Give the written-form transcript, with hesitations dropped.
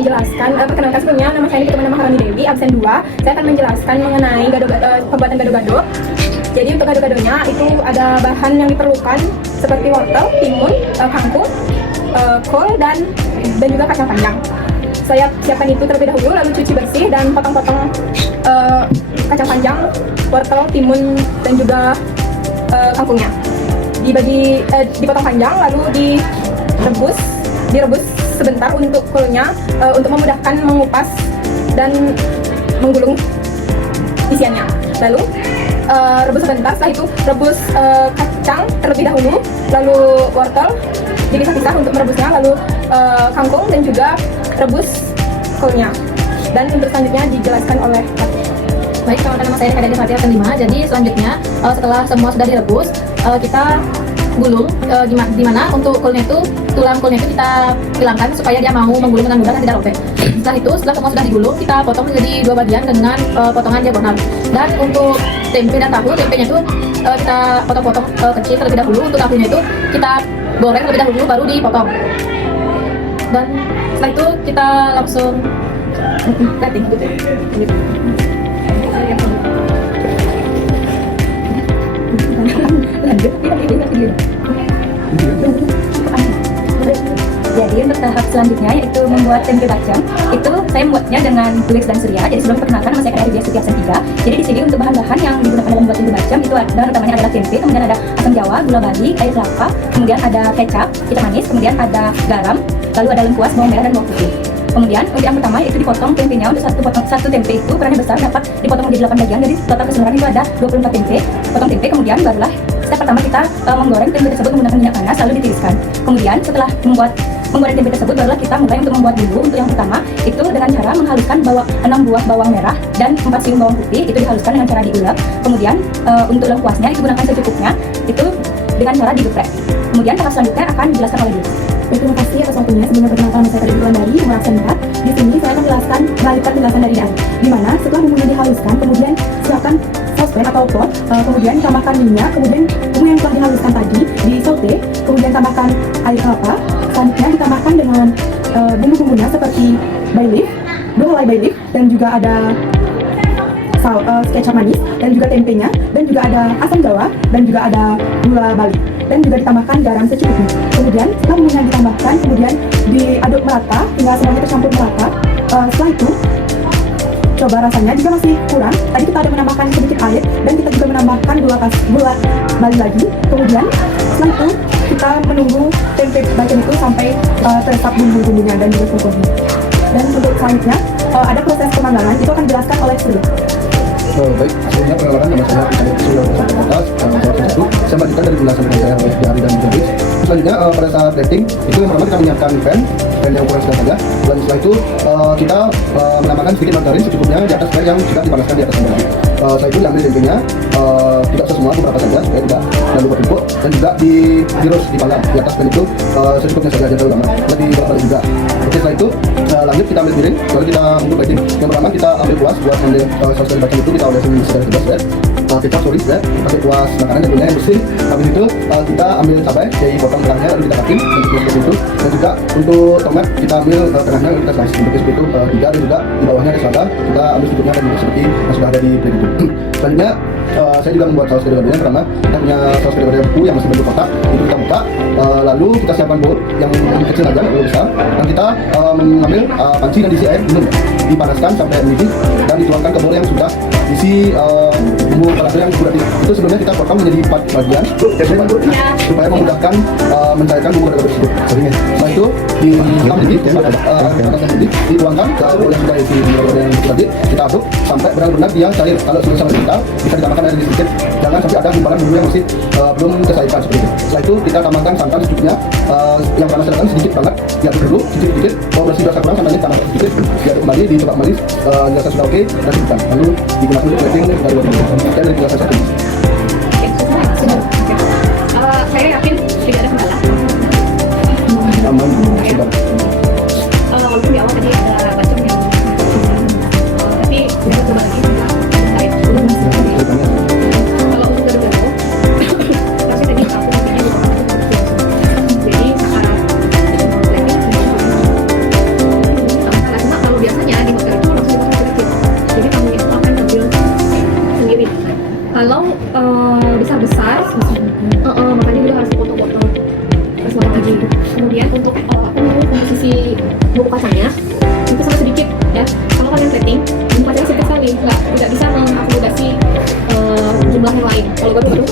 menjelaskan, perkenalkan sebelumnya, nama saya Putu Maharani Dewi, absen 2. Saya akan menjelaskan mengenai pembuatan gado-gado. Jadi untuk gado-gadonya itu ada bahan yang diperlukan seperti wortel, timun, kangkung, kol, dan juga kacang panjang. Saya siapkan itu terlebih dahulu, lalu cuci bersih dan potong-potong kacang panjang, wortel, timun, dan juga kangkungnya. Dipotong panjang, lalu direbus sebentar untuk kulnya, untuk memudahkan mengupas dan menggulung isiannya. Lalu rebus sebentar, setelah itu rebus kacang terlebih dahulu, lalu wortel dipisah-pisah untuk merebusnya, lalu kangkung dan juga rebus kulnya. Dan untuk selanjutnya dijelaskan oleh Baik, perkenalkan nama saya Kadek Fatia absen 5. Jadi selanjutnya setelah semua sudah direbus, kita gulung. Dimana untuk kulnya itu, tulang kulnya itu kita hilangkan supaya dia mau menggulung dengan mudah dan tidak robek. Setelah semua sudah digulung, kita potong menjadi 2 bagian dengan potongan diagonal. Dan untuk tempe dan tahu, tempenya itu kita potong-potong kecil terlebih dahulu. Untuk tahunya itu kita goreng terlebih dahulu baru dipotong. Dan setelah itu kita langsung plating. Jadi untuk tahap selanjutnya yaitu membuat tempe bacem. Itu saya membuatnya dengan Duex dan Surya. Jadi sebelum perkenalkan, nama saya Kadek Rizia Suti absen 3. Jadi di sini untuk bahan-bahan yang digunakan dalam membuat tempe bacem itu bahan utamanya adalah tempe, kemudian ada asam jawa, gula bali, air kelapa, kemudian ada kecap, hitam manis, kemudian ada garam, lalu ada lengkuas, bawang merah dan bawang putih. Kemudian untuk yang pertama yaitu dipotong tempenya. Untuk satu tempe itu ukurannya besar dapat dipotong menjadi 8 bagian. Jadi total keseluruhan itu ada 24 tempe. Potong tempe, kemudian barulah step pertama kita menggoreng tempe tersebut menggunakan minyak panas lalu ditiriskan. Kemudian setelah menggoreng tempe tersebut barulah kita mulai untuk membuat bumbu. Untuk yang pertama itu dengan cara menghaluskan 6 buah bawang merah dan 4 siung bawang putih, itu dihaluskan dengan cara diulek. Kemudian untuk lengkuasnya itu gunakan secukupnya, itu dengan cara digeprek. Kemudian tahap selanjutnya akan dijelaskan oleh Dimas. Terima kasih atas waktunya. Sebelumnya perkenalkan, saya Kadek dari umur absen 4. Di sini saya akan melanjutkan penjelasan dari Dan. Di mana setelah bumbunya dihaluskan, kemudian siapkan saucepan atau pot, kemudian tambahkan minyak, kemudian bumbu yang telah dihaluskan tadi di saute, kemudian tambahkan air kelapa, selanjutnya ditambahkan dengan bumbu-bumbunya seperti bay leaf, 2 helai bay leaf, dan juga ada kecap manis, dan juga tempenya, dan juga ada asam jawa, dan juga ada gula bali, dan juga ditambahkan garam secukupnya. Kemudian setelah bumbunya ditambahkan, kemudian diaduk merata hingga semuanya tercampur merata. Setelah itu coba rasanya, jika masih kurang, tadi kita ada menambahkan sedikit air dan kita juga menambahkan gula bali lagi. Kemudian setelah itu kita menunggu tempe bacem itu sampai teresap bumbu-bumbunya dan juga kuahnya. Dan untuk selanjutnya ada proses pemanggangan, itu akan dijelaskan oleh Surya. Baik, sebelumnya perkenalkan, nama saya Kadek Surya Atas, saya melanjutkan dari penjelasan dari saya Hari dan Jodis. Selanjutnya pada saat plating itu yang pertama kita menyiapkan pan yang ukuran sedang saja. Dan setelah itu kita menambahkan sedikit margarin secukupnya di atas pan yang sudah dipanaskan di atas kembali. Setelah itu diambil tempenya, tidak usah semua, beberapa saja supaya tidak terlalu bertumpuk, dan juga dirus dipanggang di atas pan itu secukupnya saja, jangan terlalu lama. Nanti bolak-balik juga. Oke, setelah itu lanjut kita ambil piring, lalu kita untuk plating. Yang pertama kita ambil kuas buat ambil saus dari bacem itu, kita olesin secara bebas ya. Kecap, pakai kuas makanan yang yang bersih. Habis itu kita ambil cabai, jadi potong tengahnya lalu kita katin seperti itu. Dan juga untuk tomat kita ambil tengahnya lalu kita slice seperti itu 3, dan juga di bawahnya ada selada, kita ambil secukupnya dan seperti yang sudah ada di plate itu. Selanjutnya saya juga membuat saus gado-gadonya. Pertama kita punya saus gado-gado beku yang masih bentuk kotak, itu kita buka, lalu kita siapkan bowl yang kecil aja, yang besar, dan kita mengambil panci dan diisi air minum, dipanaskan sampai mendidih dan dituangkan ke bowl yang sudah isi bumbu balado yang sudah itu sebelumnya kita potong menjadi 4 bagian supaya memudahkan mencairkan bumbu balado tersebut. Setelah itu dituangkan ke bowl yang sudah isi bumbu balado yang tadi, kita aduk sampai benar-benar dia cair. Kalau sudah sampai kita bisa ditambahkan air sedikit, jangan sampai ada gumpalan bumbu yang masih belum tercairkan seperti itu. Setelah itu kita tambahkan santan secukupnya, yang panas sedang sedikit banget, diaduk dulu sedikit-sedikit. Kalau bersih rasa kurang, santannya tambah sedikit, diaduk kembali, dicoba kembali, dirasa sudah oke, dan ditekan. Lalu digunakan untuk plating dari bawah dan dari penjelasan satu. Saya yakin tidak ada kendala. Aman, sudah. Walaupun di awal tadi ada bacem yang tapi kita coba lagi. Kalau untuk gado-gado, rasanya tadi aku makanya lupa. Jadi sekarang plating tambahkan Kalau besar-besar, makanya juga harus foto-foto, harus banget lagi. Kemudian untuk komposisi bumbu kacangnya itu sangat sedikit ya. Kalau kalian plating, bumbu kacangnya sedikit sekali, tidak bisa mengakomodasi jumlah yang lain. Kalau baru-baru